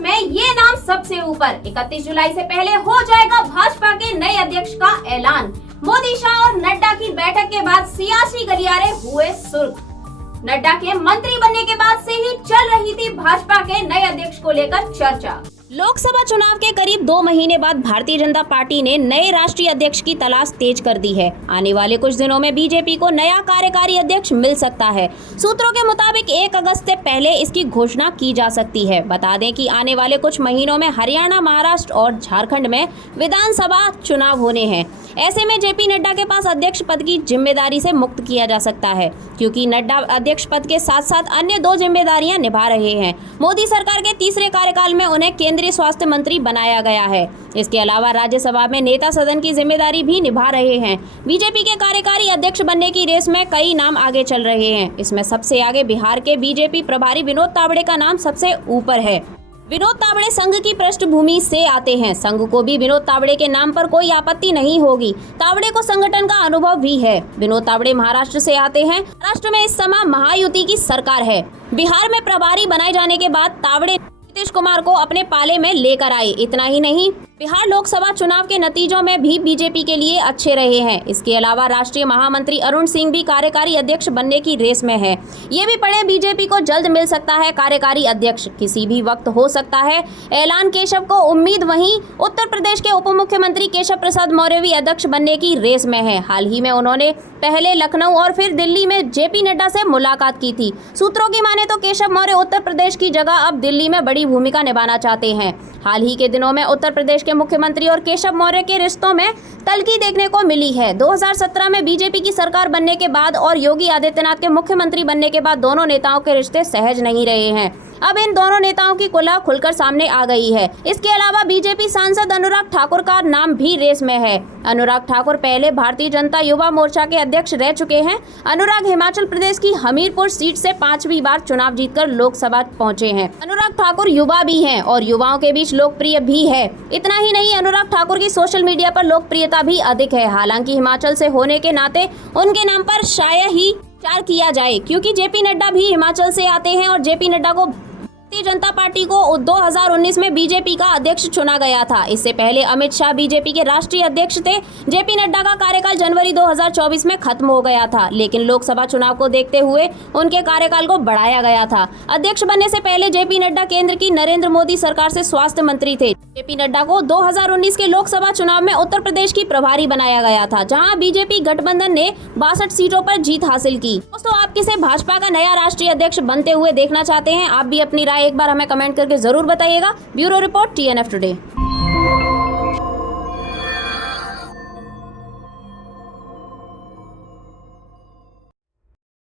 में ये नाम सबसे ऊपर। 31 जुलाई से पहले हो जाएगा भाजपा के नए अध्यक्ष का ऐलान। मोदी, शाह और नड्डा की बैठक के बाद सियासी गलियारे हुए सुर्ख। नड्डा के मंत्री बनने के बाद से ही चल रही थी भाजपा के नए अध्यक्ष को लेकर चर्चा। लोकसभा चुनाव के करीब 2 महीने बाद भारतीय जनता पार्टी ने नए राष्ट्रीय अध्यक्ष की तलाश तेज कर दी है। आने वाले कुछ दिनों में बीजेपी को नया कार्यकारी अध्यक्ष मिल सकता है। सूत्रों के मुताबिक 1 अगस्त से पहले इसकी घोषणा की जा सकती है। बता दें कि आने वाले कुछ महीनों में हरियाणा, महाराष्ट्र और झारखंड में विधानसभा चुनाव होने हैं। ऐसे में जेपी नड्डा के पास अध्यक्ष पद की जिम्मेदारी से मुक्त किया जा सकता है, क्योंकि नड्डा अध्यक्ष पद के साथ साथ अन्य 2 जिम्मेदारियां निभा रहे हैं। मोदी सरकार के तीसरे कार्यकाल में उन्हें केंद्रीय स्वास्थ्य मंत्री बनाया गया है। इसके अलावा राज्यसभा में नेता सदन की जिम्मेदारी भी निभा रहे हैं। बीजेपी के कार्यकारी अध्यक्ष बनने की रेस में कई नाम आगे चल रहे हैं। इसमें सबसे आगे बिहार के बीजेपी प्रभारी विनोद तावड़े का नाम सबसे ऊपर है। विनोद तावड़े संघ की पृष्ठभूमि से आते हैं। संघ को भी विनोद तावड़े के नाम पर कोई आपत्ति नहीं होगी। तावड़े को संगठन का अनुभव भी है। विनोद तावड़े महाराष्ट्र से आते हैं। महाराष्ट्र में इस समय महायुति की सरकार है। बिहार में प्रभारी बनाए जाने के बाद तावड़े नीतीश कुमार को अपने पाले में लेकर आए। इतना ही नहीं, बिहार लोकसभा चुनाव के नतीजों में भी बीजेपी के लिए अच्छे रहे हैं। इसके अलावा राष्ट्रीय महामंत्री अरुण सिंह भी कार्यकारी अध्यक्ष बनने की रेस में है। ये भी पढ़े, बीजेपी को जल्द मिल सकता है कार्यकारी अध्यक्ष, किसी भी वक्त हो सकता है ऐलान। केशव को उम्मीद। वहीं उत्तर प्रदेश के उप मुख्यमंत्री केशव प्रसाद मौर्य भी अध्यक्ष बनने की रेस में है। हाल ही में उन्होंने पहले लखनऊ और फिर दिल्ली में जेपी नड्डा से मुलाकात की थी। सूत्रों की माने तो केशव मौर्य उत्तर प्रदेश की जगह अब दिल्ली में बड़ी भूमिका निभाना चाहते हैं। हाल ही के दिनों में उत्तर प्रदेश के मुख्यमंत्री और केशव मौर्य के रिश्तों में तल्खी देखने को मिली है। 2017 में बीजेपी की सरकार बनने के बाद और योगी आदित्यनाथ के मुख्यमंत्री बनने के बाद दोनों नेताओं के रिश्ते सहज नहीं रहे हैं। अब इन दोनों नेताओं की कुलह खुलकर सामने आ गई है। इसके अलावा बीजेपी सांसद अनुराग ठाकुर का नाम भी रेस में है। अनुराग ठाकुर पहले भारतीय जनता युवा मोर्चा के अध्यक्ष रह चुके हैं। अनुराग हिमाचल प्रदेश की हमीरपुर सीट से 5वीं बार चुनाव जीतकर लोकसभा पहुंचे हैं। अनुराग ठाकुर युवा भी हैं और युवाओं के बीच लोकप्रिय भी है। इतना ही नहीं, अनुराग ठाकुर की सोशल मीडिया पर लोकप्रियता भी अधिक है। हालांकि हिमाचल से होने के नाते उनके नाम पर शायद ही विचार किया जाए, क्योंकि जेपी नड्डा भी हिमाचल से आते हैं और जेपी नड्डा को भारतीय जनता पार्टी को 2019 में बीजेपी का अध्यक्ष चुना गया था। इससे पहले अमित शाह बीजेपी के राष्ट्रीय अध्यक्ष थे। जेपी नड्डा का कार्यकाल जनवरी 2024 में खत्म हो गया था, लेकिन लोकसभा चुनाव को देखते हुए उनके कार्यकाल को बढ़ाया गया था। अध्यक्ष बनने से पहले जेपी नड्डा केंद्र की नरेंद्र मोदी सरकार से स्वास्थ्य मंत्री थे। जेपी नड्डा को 2019 के लोकसभा चुनाव में उत्तर प्रदेश की प्रभारी बनाया गया था, जहां बीजेपी गठबंधन ने 62 सीटों पर जीत हासिल की। दोस्तों, आप किसे भाजपा का नया राष्ट्रीय अध्यक्ष बनते हुए देखना चाहते हैं? आप भी अपनी राय एक बार हमें कमेंट करके जरूर बताइएगा। Bureau report, TNF today.